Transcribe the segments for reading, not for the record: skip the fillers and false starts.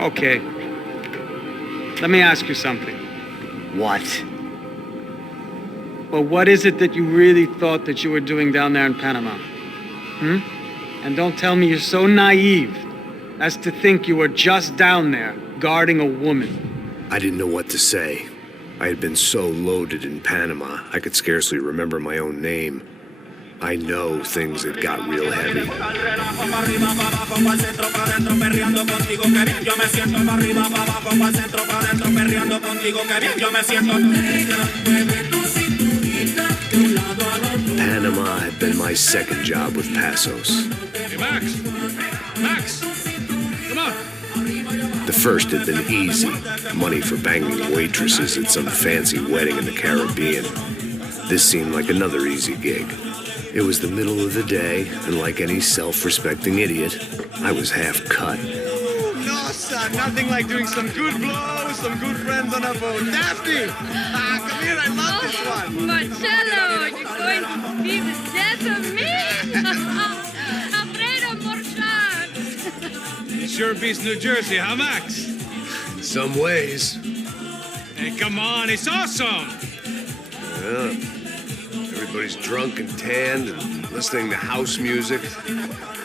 Okay. Let me ask you something. What? Well, what is it that you really thought that you were doing down there in Panama? And don't tell me you're so naive as to think you were just down there guarding a woman. I didn't know what to say. I had been so loaded in Panama, I could scarcely remember my own name. I know things had got real heavy. Panama had been my second job with Passos. Hey, Max! Max! Come on! The first had been easy. Money for banging waitresses at some fancy wedding in the Caribbean. This seemed like another easy gig. It was the middle of the day, and like any self-respecting idiot, I was half cut. No, son, nothing like doing some good blows, some good friends on a boat. Daphne! Come here, I love this one. Marcelo, you're going to be the death of me? Afraid of more sharks. It sure beats New Jersey, huh, Max? In some ways. Hey, come on, it's awesome! Yeah. Everybody's drunk and tanned and listening to house music.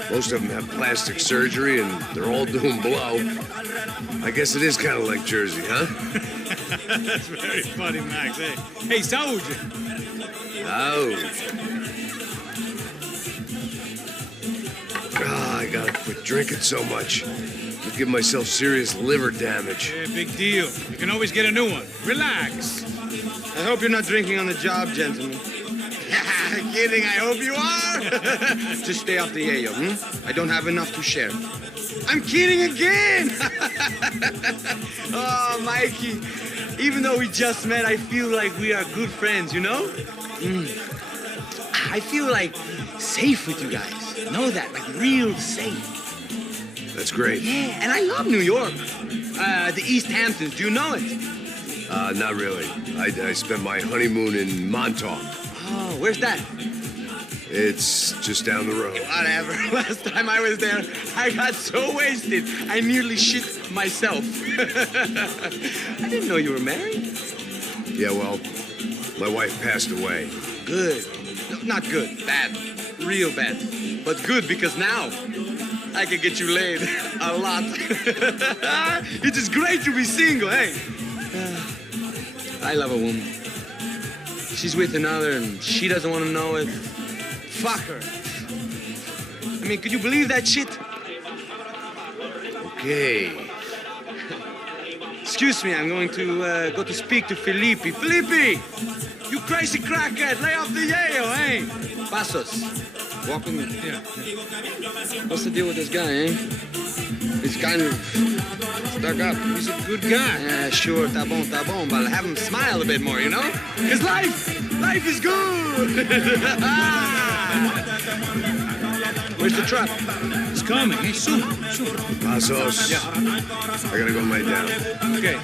Most of them have plastic surgery and they're all doing blow. I guess it is kind of like Jersey, huh? That's very funny, Max. Hey, Saúde! I gotta quit drinking so much. I'll give myself serious liver damage. Yeah, big deal. You can always get a new one. Relax. I hope you're not drinking on the job, gentlemen. Kidding, I hope you are. Just stay off the yayo, I don't have enough to share. I'm kidding again. Oh, Mikey, even though we just met, I feel like we are good friends, you know? I feel like safe with you guys. Know that, like real safe. That's great. Yeah, and I love New York. The East Hamptons, do you know it? Not really. I spent my honeymoon in Montauk. Oh, where's that? It's just down the road. Whatever. Last time I was there, I got so wasted, I nearly shit myself. I didn't know you were married. Yeah, well, my wife passed away. Good. No, not good. Bad. Real bad. But good because now I can get you laid a lot. It is great to be single, hey? I love a woman. She's with another and she doesn't want to know it. Fuck her. I mean, could you believe that shit? Okay. Excuse me, I'm going to go to speak to Felipe. Felipe! You crazy crackhead, lay off the yayo, hey? Passos, walk with me. Yeah. What's the deal with this guy, eh? He's kind of stuck up. He's a good guy. Yeah, sure, tá bom, but have him smile a bit more, you know? Because life is good! Where's the truck? It's coming. Hey, soon. Passos. Yeah. I gotta go lay down. Okay.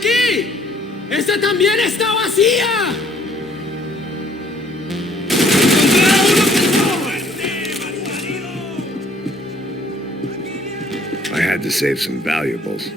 aquí! ¡Esta también está vacía! I had to save some valuables.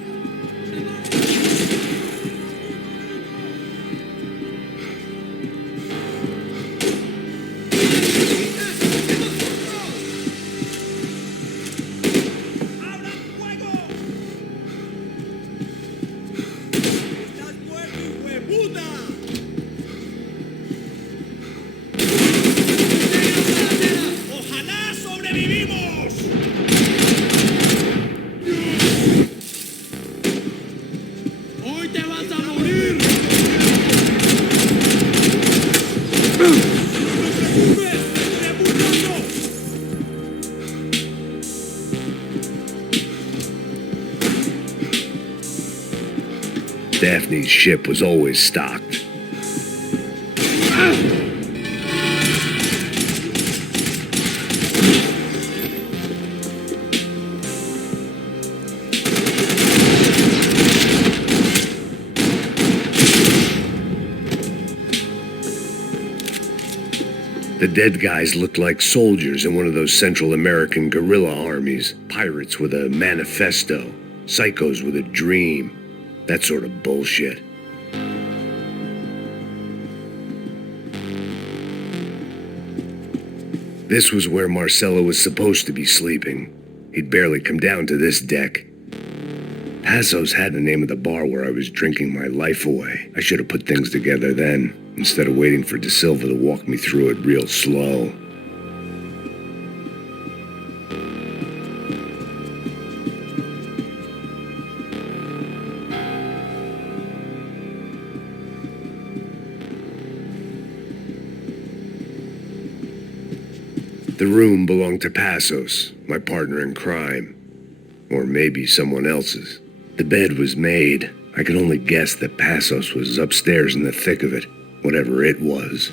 Daphne's ship was always stocked. The dead guys looked like soldiers in one of those Central American guerrilla armies. Pirates with a manifesto. Psychos with a dream. That sort of bullshit. This was where Marcelo was supposed to be sleeping. He'd barely come down to this deck. Passos had the name of the bar where I was drinking my life away. I should have put things together then, instead of waiting for De Silva to walk me through it real slow. The room belonged to Passos, my partner in crime. Or maybe someone else's. The bed was made. I could only guess that Passos was upstairs in the thick of it, whatever it was.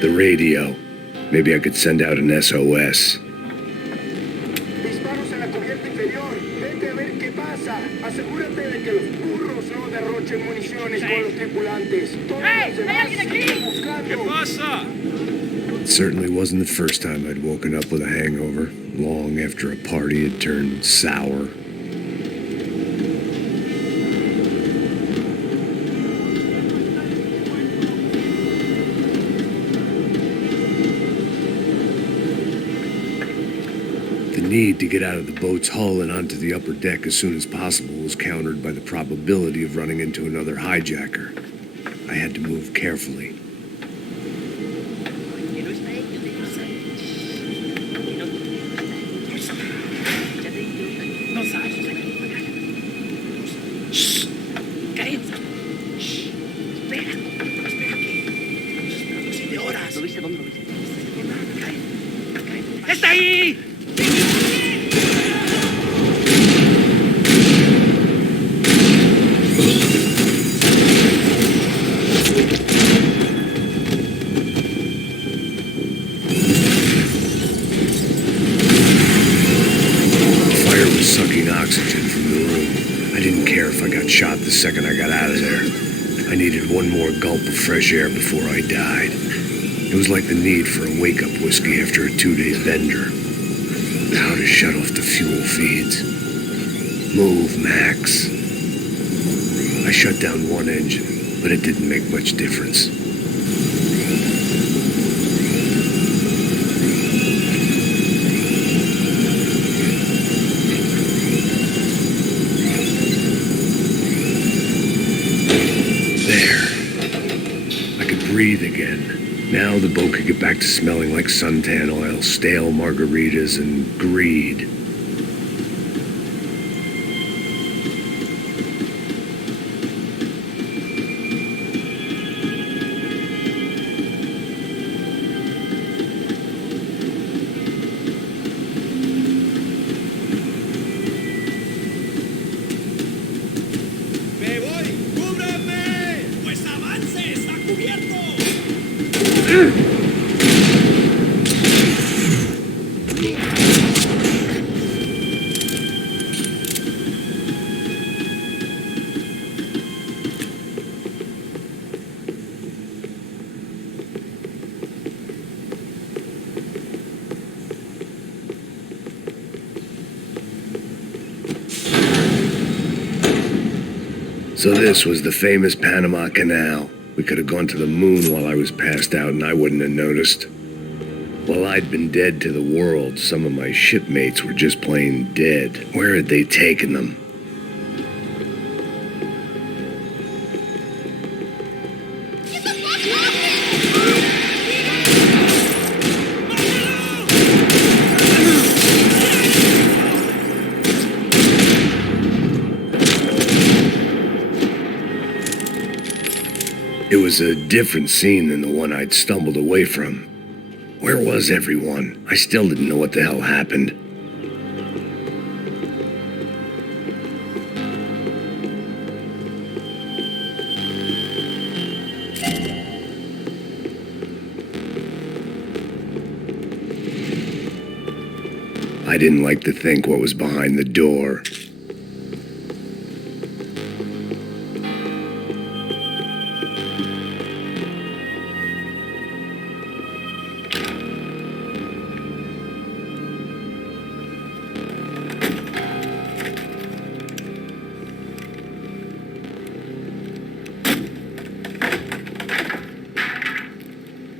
The radio. Maybe I could send out an SOS. Disparos en la cubierta inferior. Vete a ver qué pasa. Asegúrate de que los burros no derrochen municiones con los tripulantes. Todos los demás siguen buscando. ¿Qué pasa? It certainly wasn't the first time I'd woken up with a hangover, long after a party had turned sour. The need to get out of the boat's hull and onto the upper deck as soon as possible was countered by the probability of running into another hijacker. I had to move carefully. ¡Está ahí! Sucking oxygen from the room. I didn't care if I got shot the second I got out of there. I needed one more gulp of fresh air before I died. It was like the need for a wake-up whiskey after a 2-day bender. How to shut off the fuel feeds. Move, Max. I shut down one engine, but it didn't make much difference. breathe again. Now the boat could get back to smelling like suntan oil, stale margaritas, and greed. So this was the famous Panama Canal. We could have gone to the moon while I was passed out and I wouldn't have noticed. While I'd been dead to the world, some of my shipmates were just plain dead. Where had they taken them? It was a different scene than the one I'd stumbled away from. Where was everyone? I still didn't know what the hell happened. I didn't like to think what was behind the door.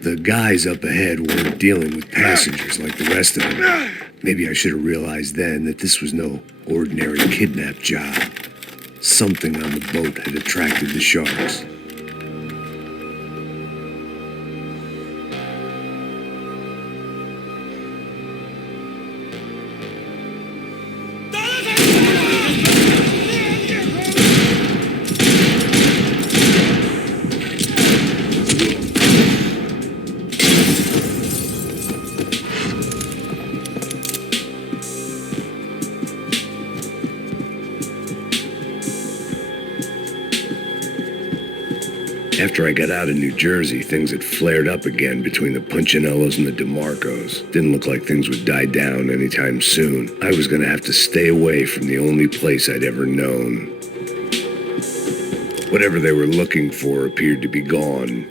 The guys up ahead weren't dealing with passengers like the rest of them. Maybe I should have realized then that this was no ordinary kidnap job. Something on the boat had attracted the sharks. After I got out of New Jersey, things had flared up again between the Punchinellos and the DeMarcos. Didn't look like things would die down anytime soon. I was gonna have to stay away from the only place I'd ever known. Whatever they were looking for appeared to be gone.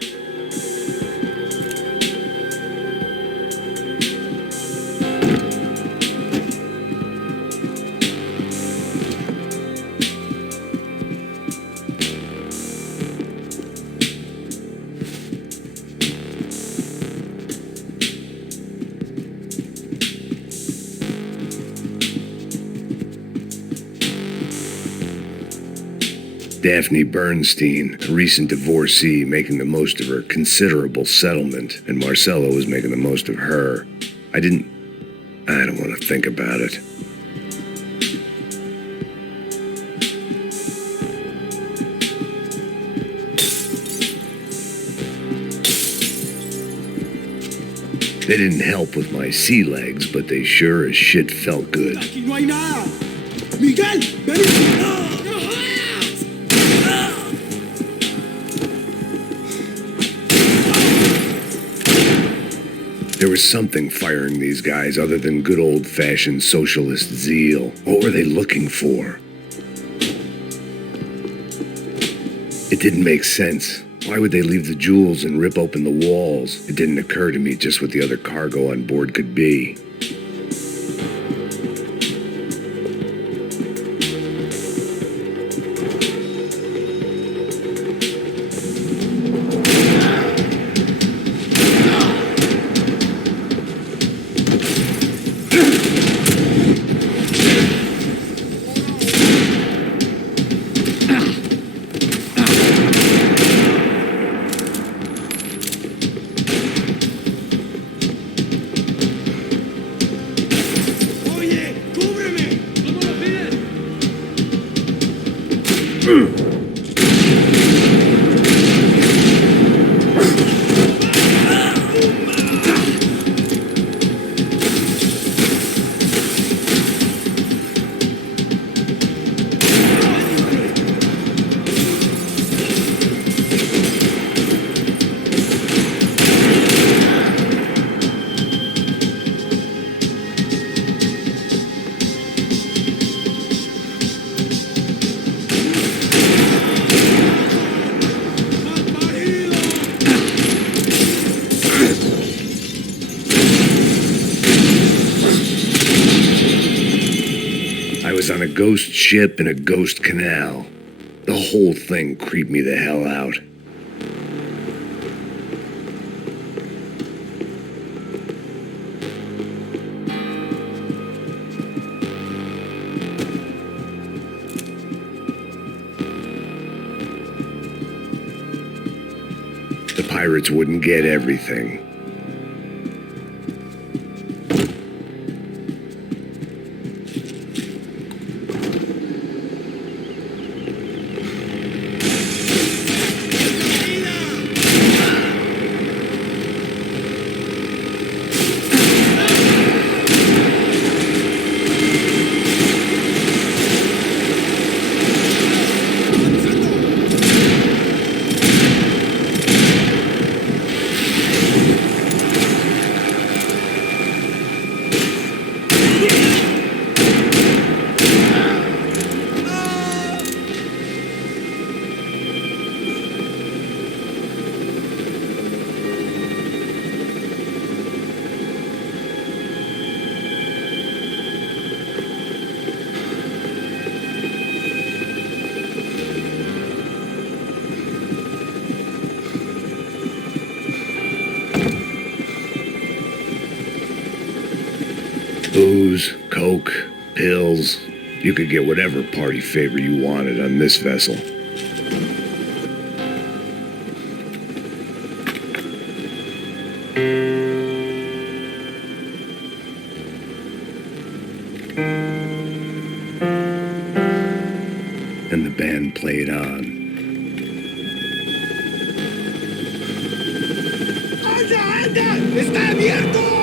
Daphne Bernstein, a recent divorcee, making the most of her considerable settlement, and Marcelo was making the most of her. I don't want to think about it. They didn't help with my sea legs, but they sure as shit felt good. Aquí no hay nada. Miguel, ven. There was something firing these guys other than good old-fashioned socialist zeal. What were they looking for? It didn't make sense. Why would they leave the jewels and rip open the walls? It didn't occur to me just what the other cargo on board could be. I was on a ghost ship in a ghost canal. The whole thing creeped me the hell out. The pirates wouldn't get everything. Booze, coke, pills. You could get whatever party favor you wanted on this vessel. And the band played on. ¡Anda, anda! ¡Está abierto!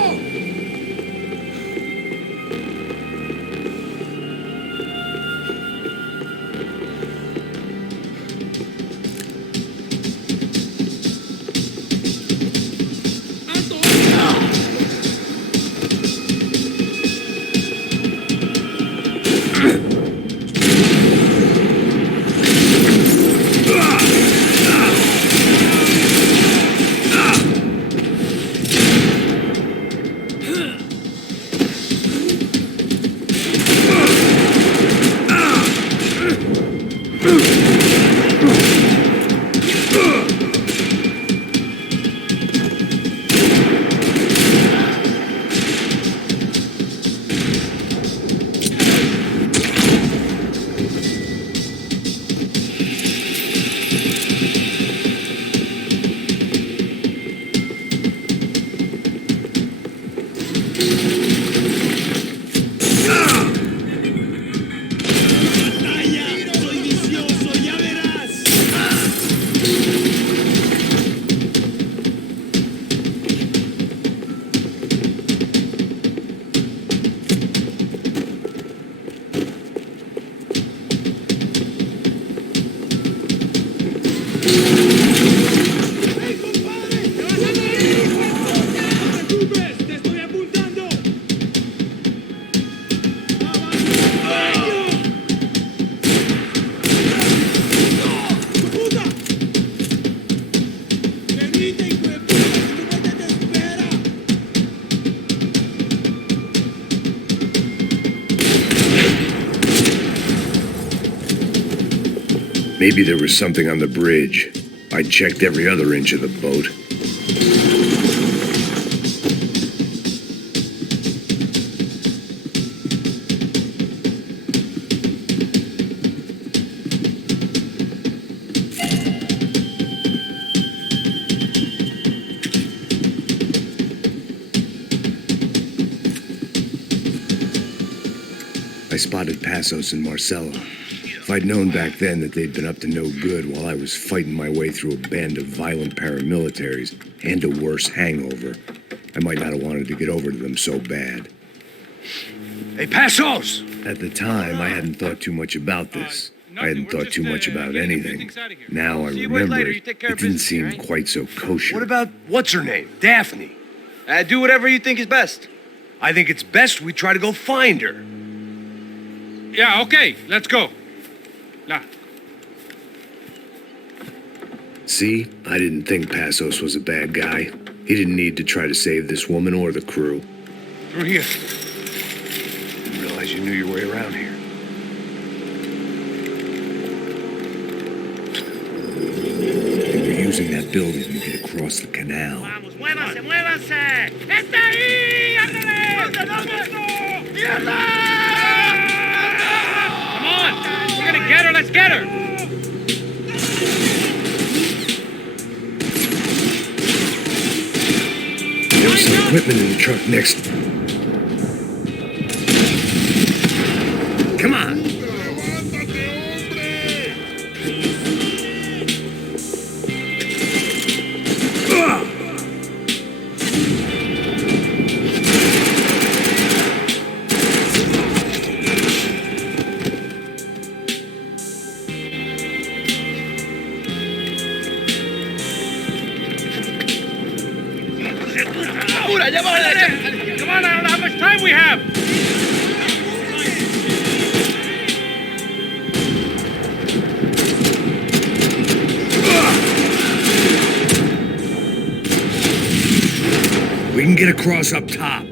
Maybe there was something on the bridge. I checked every other inch of the boat. I spotted Passos and Marcelo. If I'd known back then that they'd been up to no good while I was fighting my way through a band of violent paramilitaries and a worse hangover, I might not have wanted to get over to them so bad. Hey, Passos! At the time, I hadn't thought too much about this. I hadn't thought too much about anything. Now I remember it didn't seem quite so kosher. What about what's her name? Daphne. Do whatever you think is best. I think it's best we try to go find her. Yeah, okay, let's go. Nah. See, I didn't think Passos was a bad guy. He didn't need to try to save this woman or the crew. Through here. Didn't realize you knew your way around here. They were using that building to get across the canal. Vamos, muévanse, muévanse. ¡Está ahí! ¡Ándale! ¡Mierda! Come on, we're gonna get her, let's get her. There was some equipment in the truck next. Come on! Come on, I don't know how much time we have. We can get across up top.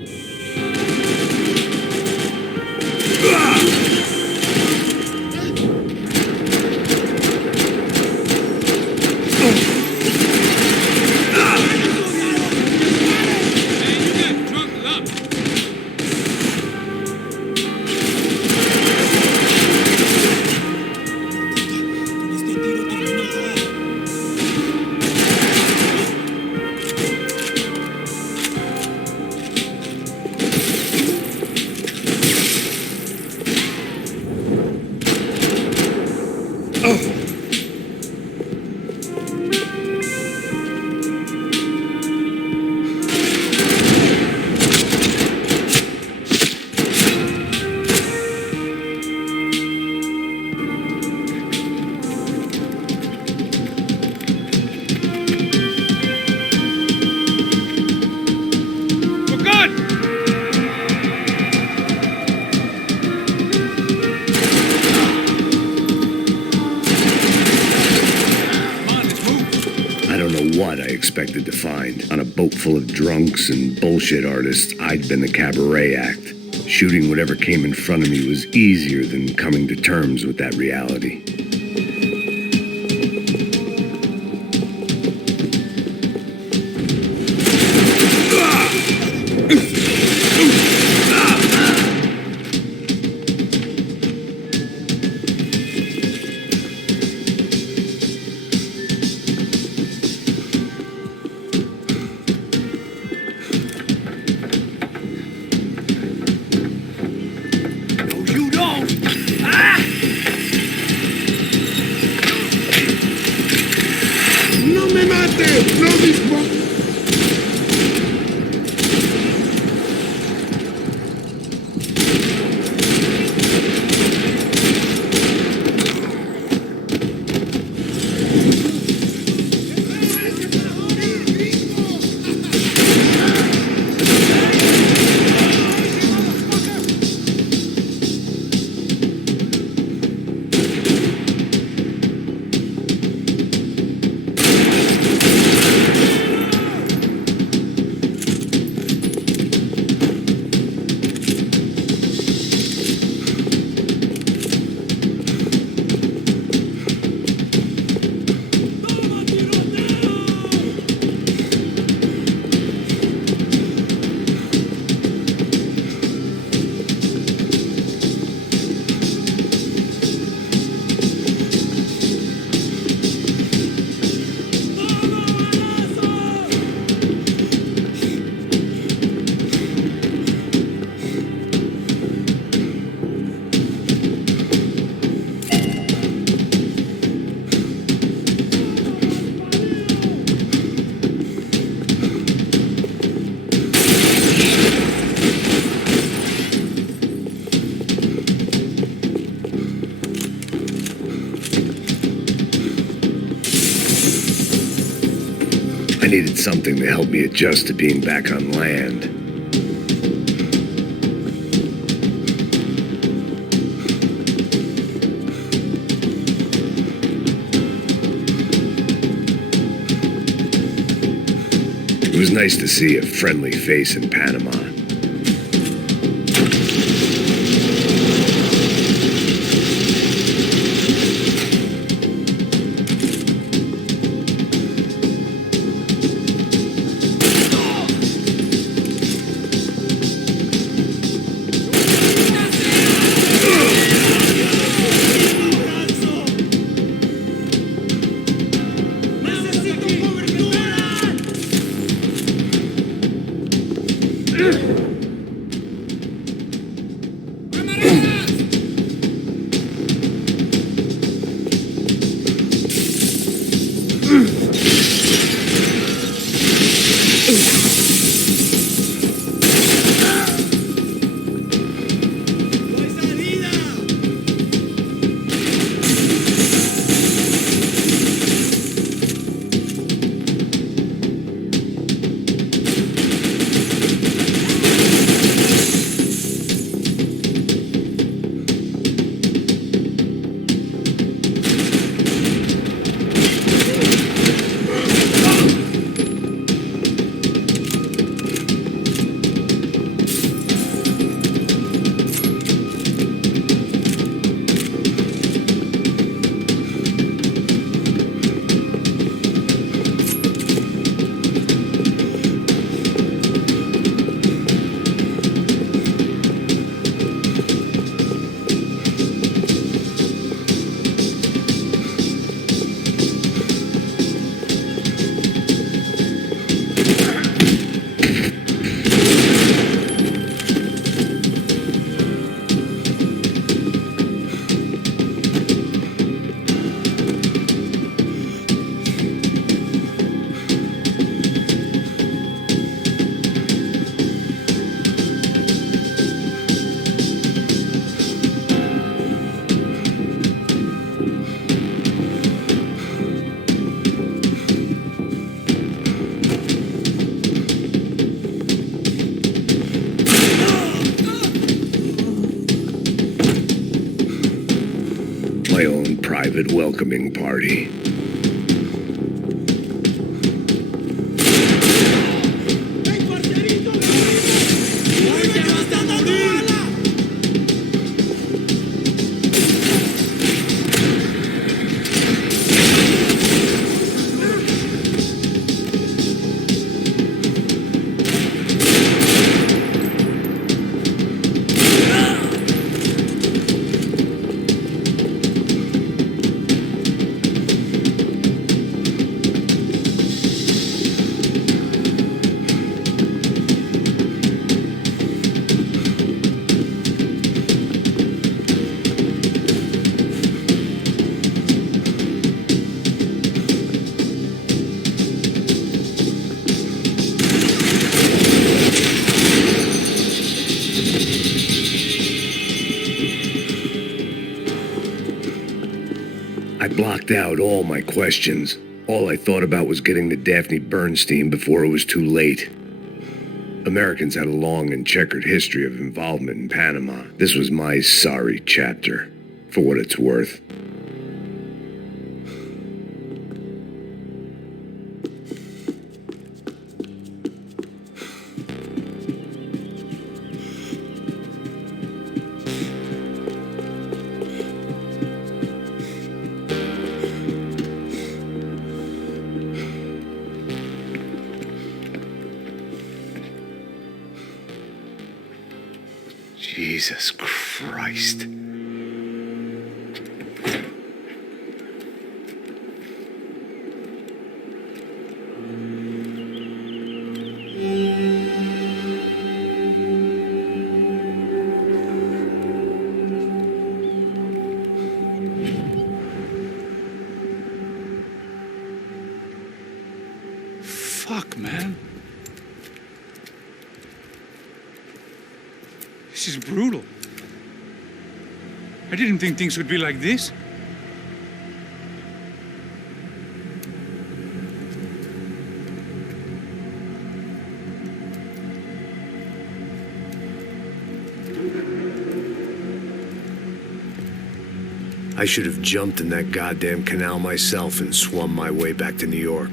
What I expected to find. On a boat full of drunks and bullshit artists, I'd been the cabaret act. Shooting whatever came in front of me was easier than coming to terms with that reality. needed something to help me adjust to being back on land. It was nice to see a friendly face in Panama. My own private welcoming party. I blocked out all my questions. All I thought about was getting to Daphne Bernstein before it was too late. Americans had a long and checkered history of involvement in Panama. This was my sorry chapter, for what it's worth. Jesus Christ. Fuck, man. This is brutal. I didn't think things would be like this. I should have jumped in that goddamn canal myself and swum my way back to New York.